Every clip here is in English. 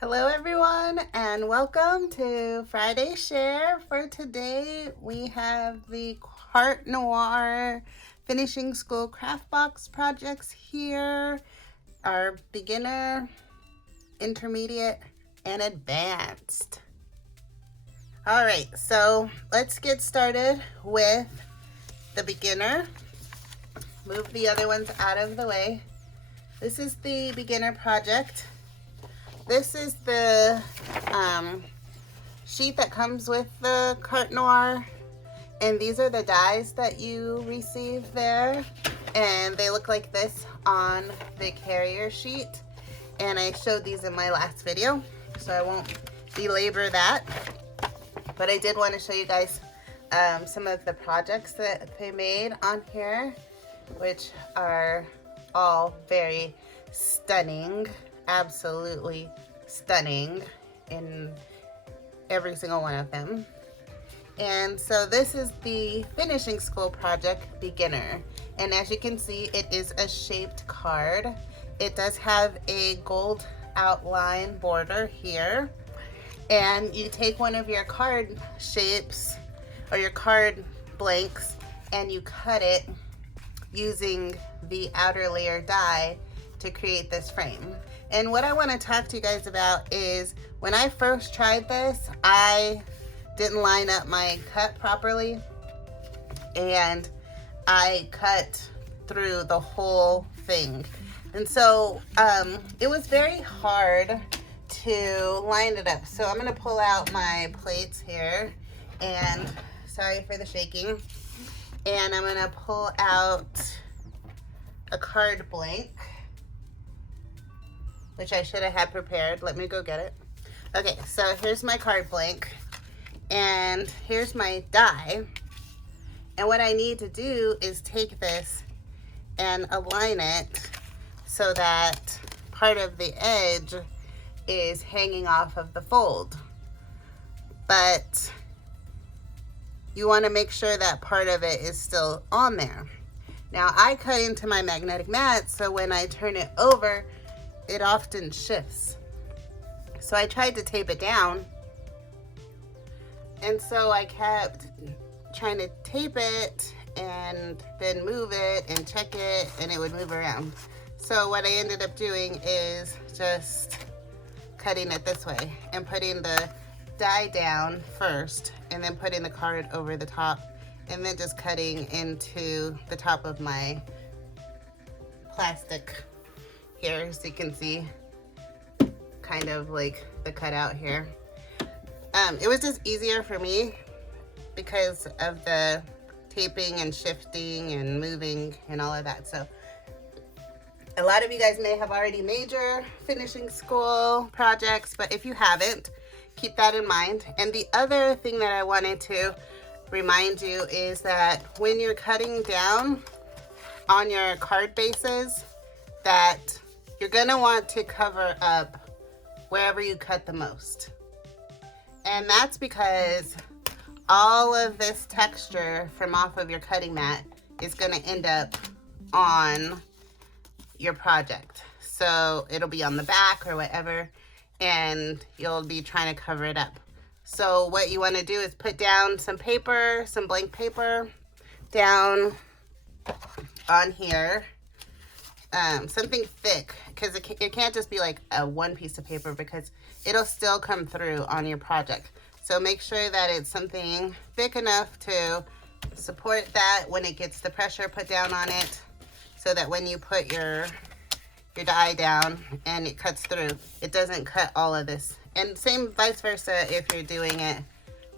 Hello everyone and welcome to Friday Share. For today we have the Carte Noir Finishing School Craft Box projects here. Our beginner, intermediate, and advanced. Alright, so let's get started with the beginner. Move the other ones out of the way. This is the beginner project. This is the sheet that comes with the Carte Noir, and these are the dies that you receive there, and they look like this on the carrier sheet, and I showed these in my last video, so I won't belabor that, but I did want to show you guys some of the projects that they made on here, which are all very stunning. Absolutely stunning in every single one of them. And so this is the Finishing School Project Beginner, and as you can see, it is a shaped card. It does have a gold outline border here, and you take one of your card shapes or your card blanks and you cut it using the outer layer die to create this frame. And what I want to talk to you guys about is when I first tried this, I didn't line up my cut properly, and I cut through the whole thing. And so it was very hard to line it up. So I'm going to pull out my plates here, and sorry for the shaking. And I'm going to pull out a card blank, which I should have had prepared. Let me go get it. Okay, so here's my card blank, and here's my die. And what I need to do is take this and align it so that part of the edge is hanging off of the fold. But you want to make sure that part of it is still on there. Now I cut into my magnetic mat, so when I turn it over, it often shifts. So I tried to tape it down, and so I kept trying to tape it and then move it and check it, and it would move around. So what I ended up doing is just cutting it this way and putting the die down first, and then putting the card over the top, and then just cutting into the top of my plastic here, so you can see kind of like the cutout here. It was just easier for me because of the taping and shifting and moving and all of that. So a lot of you guys may have already made your finishing school projects, but if you haven't, keep that in mind. And the other thing that I wanted to remind you is that when you're cutting down on your card bases, that you're gonna want to cover up wherever you cut the most. And that's because all of this texture from off of your cutting mat is gonna end up on your project. So it'll be on the back or whatever, and you'll be trying to cover it up. So what you wanna do is put down some paper, some blank paper down on here. Something thick, because it can't just be like a one piece of paper, because it'll still come through on your project. So make sure that it's something thick enough to support that when it gets the pressure put down on it, so that when you put your die down and it cuts through, it doesn't cut all of this. And same vice versa if you're doing it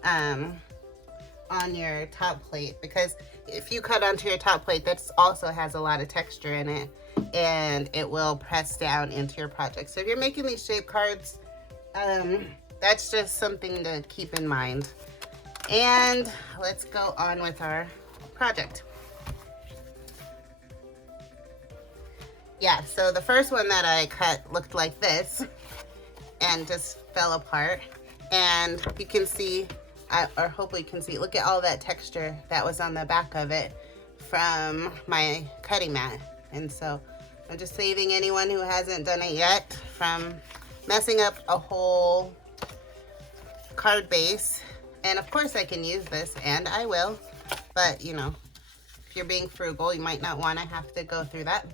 on your top plate, because if you cut onto your top plate, that also has a lot of texture in it, and it will press down into your project. So if you're making these shape cards, that's just something to keep in mind. And let's go on with our project. Yeah, so the first one that I cut looked like this and just fell apart. And you can see, or hopefully you can see, look at all that texture that was on the back of it from my cutting mat. And so I'm just saving anyone who hasn't done it yet from messing up a whole card base. And of course I can use this, and I will, but you know, if you're being frugal, you might not want to have to go through that.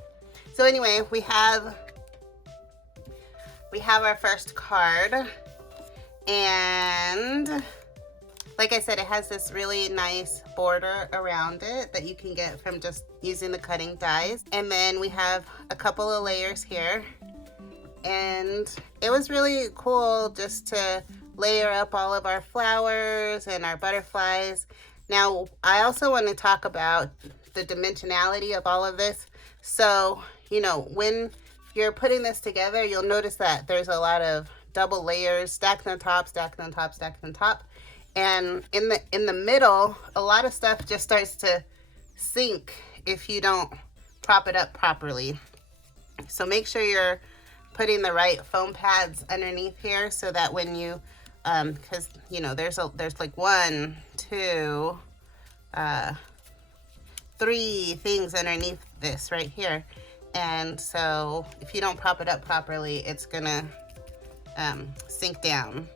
So anyway, we have our first card, and like I said, it has this really nice border around it that you can get from just using the cutting dies. And then we have a couple of layers here, and it was really cool just to layer up all of our flowers and our butterflies. Now, I also want to talk about the dimensionality of all of this. So, you know, when you're putting this together, you'll notice that there's a lot of double layers, stacked on top, stacked on top, stacked on top. And in the middle, a lot of stuff just starts to sink if you don't prop it up properly. So make sure you're putting the right foam pads underneath here so that when you, because you know there's like 1, 2, 3 things underneath this right here, and so if you don't prop it up properly, it's gonna sink down.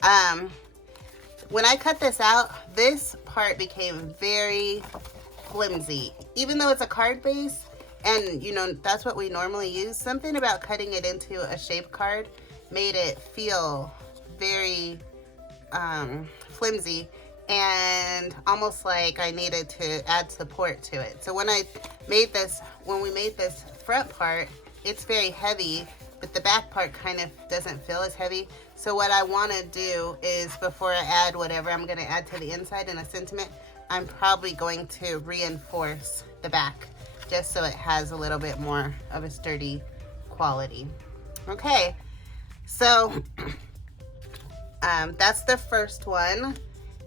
When I cut this out, this part became very flimsy. Even though it's a card base, and you know, that's what we normally use, something about cutting it into a shape card made it feel very flimsy and almost like I needed to add support to it. So when we made this front part, it's very heavy, but the back part kind of doesn't feel as heavy. So what I want to do is, before I add whatever I'm going to add to the inside in a sentiment, I'm probably going to reinforce the back just so it has a little bit more of a sturdy quality. Okay, so that's the first one,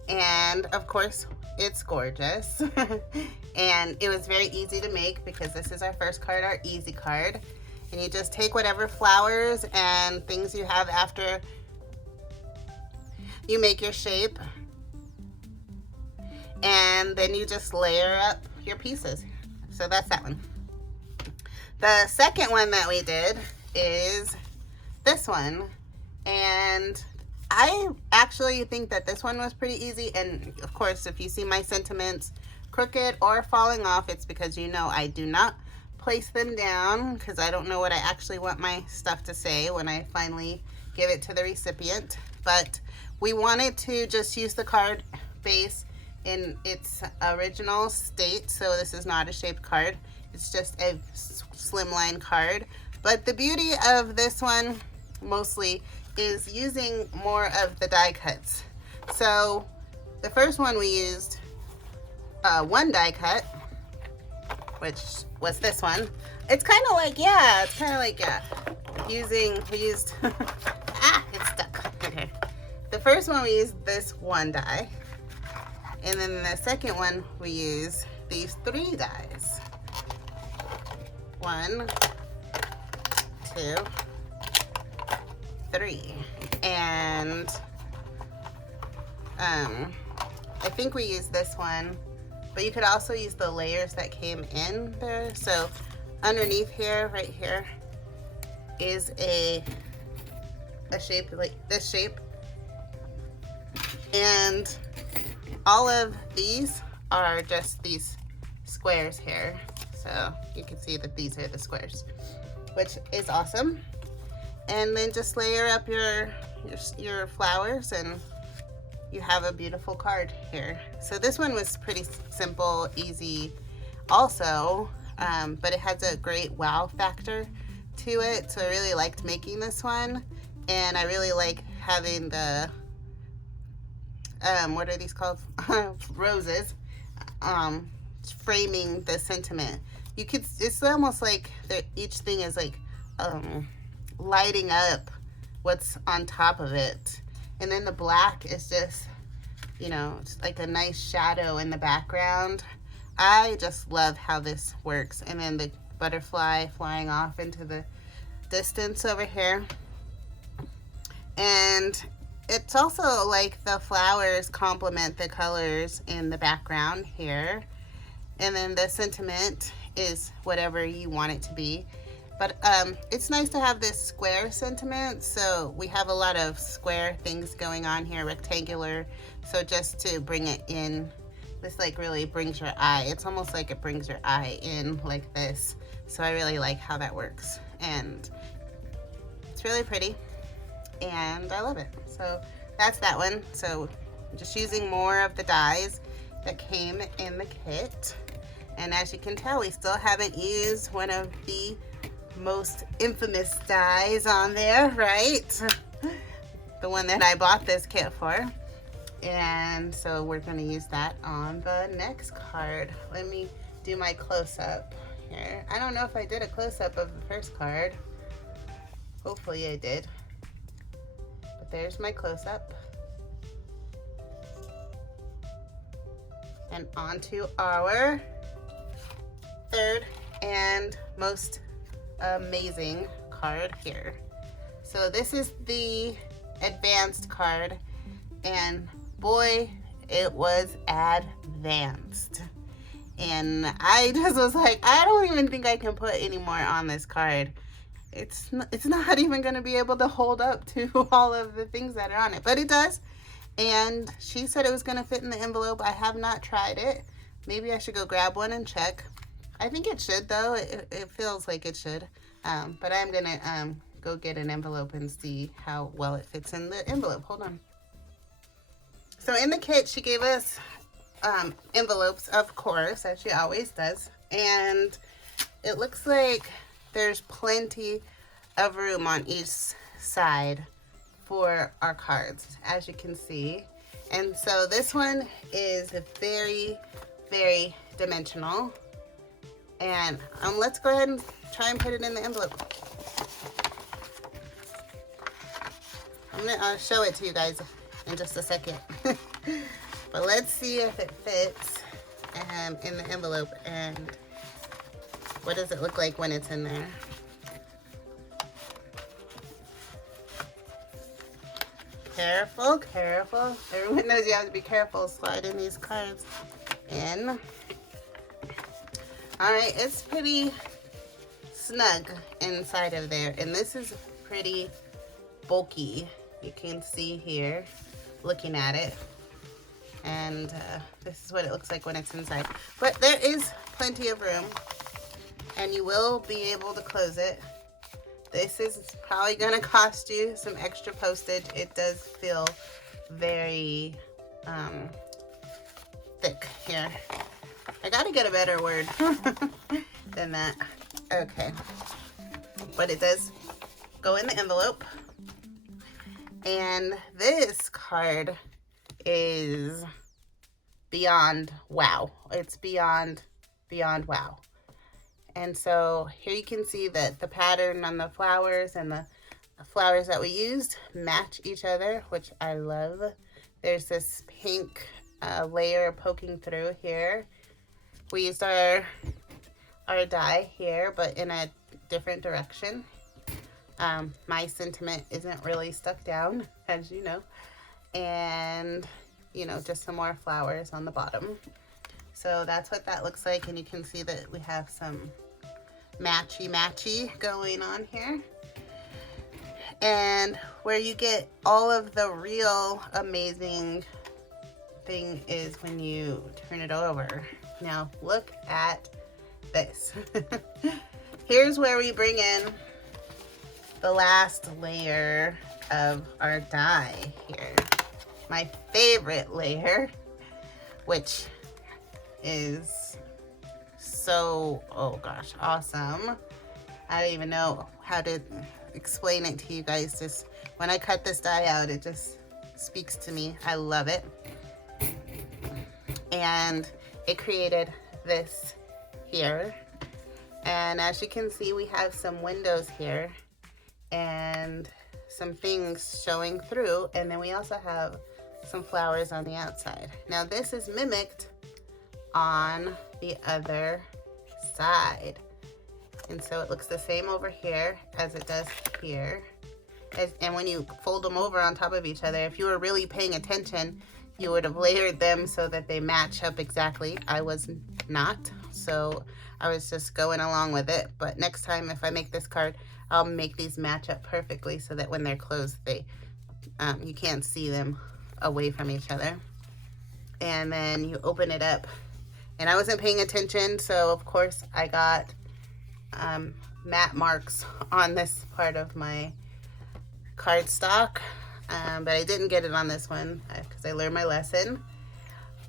and of course it's gorgeous. And it was very easy to make because this is our first card, our easy card. And you just take whatever flowers and things you have after you make your shape, and then you just layer up your pieces. So that's that one. The second one that we did is this one, and I actually think that this one was pretty easy. And of course, if you see my sentiments crooked or falling off, it's because, you know, I do not place them down because I don't know what I actually want my stuff to say when I finally give it to the recipient. But we wanted to just use the card base in its original state, so this is not a shaped card, it's just a slimline card. But the beauty of this one mostly is using more of the die cuts. So the first one we used one die cut, which was this one. It's kind of like, we used, it's stuck. Okay. The first one we used this one die, and then the second one we use these 3 dies. 1, 2, 3. And I think we used this one, but you could also use the layers that came in there. So underneath here, right here, is a shape like this shape. And all of these are just these squares here. So you can see that these are the squares, which is awesome. And then just layer up your flowers and you have a beautiful card here. So this one was pretty simple, easy also, but it has a great wow factor to it. So I really liked making this one, and I really like having the, what are these called? Roses, framing the sentiment. You could, it's almost like each thing is like lighting up what's on top of it. And then the black is just, you know, it's like a nice shadow in the background. I just love how this works. And then the butterfly flying off into the distance over here. And it's also like the flowers complement the colors in the background here. And then the sentiment is whatever you want it to be. But it's nice to have this square sentiment. So we have a lot of square things going on here, rectangular. So just to bring it in, this like really brings your eye. It's almost like it brings your eye in like this. So I really like how that works. And it's really pretty and I love it. So that's that one. So I'm just using more of the dies that came in the kit. And as you can tell, we still haven't used one of the most infamous dies on there, right? The one that I bought this kit for. And so we're going to use that on the next card. Let me do my close-up here. I don't know if I did a close-up of the first card. Hopefully I did. But there's my close-up. And on to our third and most amazing card here. So this is the advanced card, and boy, it was advanced. And I just was like, I don't even think I can put any more on this card. It's not even going to be able to hold up to all of the things that are on it, but it does. And she said it was going to fit in the envelope. I have not tried it. Maybe I should go grab one and check. I think it should, though. It feels like it should. But I'm going to go get an envelope and see how well it fits in the envelope. Hold on. So in the kit, she gave us envelopes, of course, as she always does. And it looks like there's plenty of room on each side for our cards, as you can see. And so this one is very, very dimensional. And let's go ahead and try and put it in the envelope. I'm gonna show it to you guys in just a second. But let's see if it fits in the envelope, and what does it look like when it's in there. Careful, careful. Everyone knows you have to be careful sliding these cards in. All right, it's pretty snug inside of there, and this is pretty bulky. You can see here, looking at it, and this is what it looks like when it's inside. But there is plenty of room, and you will be able to close it. This is probably gonna cost you some extra postage. It does feel very thick here. I gotta get a better word than that. Okay. But it does go in the envelope. And this card is beyond wow. It's beyond wow. And so here you can see that the pattern on the flowers and the flowers that we used match each other, which I love. There's this pink layer poking through here. We used our die here, but in a different direction. My sentiment isn't really stuck down, as you know. And, you know, just some more flowers on the bottom. So that's what that looks like. And you can see that we have some matchy going on here. And where you get all of the real amazing thing is when you turn it over. Now look at this. Here's where we bring in the last layer of our die here. My favorite layer, which is so, oh gosh, awesome. I don't even know how to explain it to you guys. Just when I cut this die out, it just speaks to me. I love it. And it created this here. And as you can see, we have some windows here and some things showing through. And then we also have some flowers on the outside. Now this is mimicked on the other side. And so it looks the same over here as it does here. And when you fold them over on top of each other, if you were really paying attention, you would have layered them so that they match up exactly. I was not, so I was just going along with it. But next time if I make this card, I'll make these match up perfectly so that when they're closed, they you can't see them away from each other. And then you open it up, and I wasn't paying attention, so of course I got matte marks on this part of my cardstock, but I didn't get it on this one because I learned my lesson.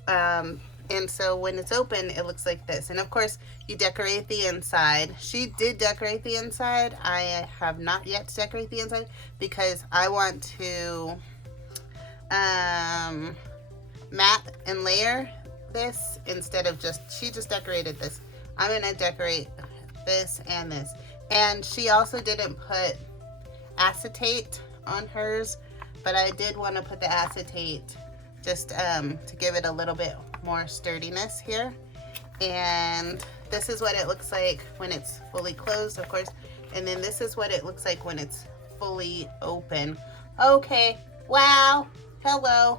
And so when it's open, it looks like this. And of course, you decorate the inside. She did decorate the inside. I have not yet decorated the inside because I want to matte and layer this instead of she just decorated this. I'm gonna decorate this and this. And she also didn't put acetate on hers, but I did want to put the acetate just to give it a little bit more sturdiness here. And this is what it looks like when it's fully closed, of course. And then this is what it looks like when it's fully open. Okay, wow, hello.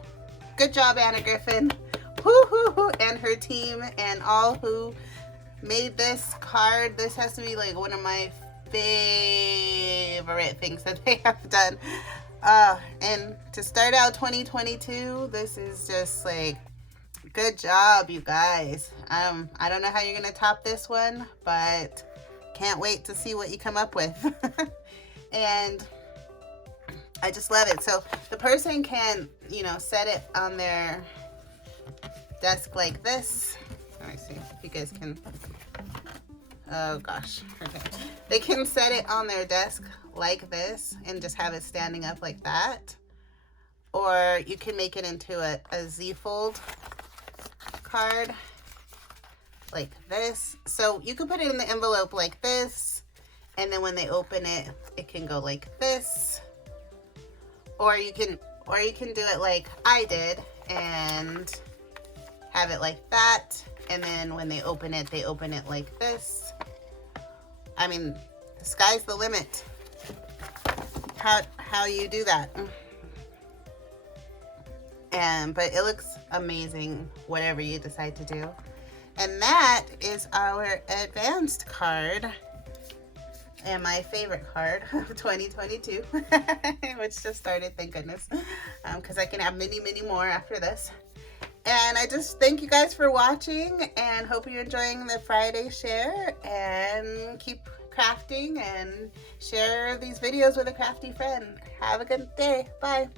Good job, Anna Griffin. Woo-hoo-hoo. And her team and all who made this card. This has to be like one of my favorite things that they have done. And to start out 2022, this is just like, good job, you guys. I don't know how you're gonna top this one, but can't wait to see what you come up with. And I just love it. So the person can, you know, set it on their desk like this. Let me see if you guys can. Oh gosh. Okay. They can set it on their desk like this and just have it standing up like that. Or you can make it into a Z-fold card like this. So you can put it in the envelope like this, and then when they open it, it can go like this. Or you can do it like I did and have it like that, and then when they open it like this. I mean, the sky's the limit. How you do that. But it looks amazing, whatever you decide to do. And that is our advanced card, and my favorite card of 2022, which just started, thank goodness, because I can have many, many more after this. And I just thank you guys for watching, and hope you're enjoying the Friday share, and keep crafting and share these videos with a crafty friend. Have a good day. Bye.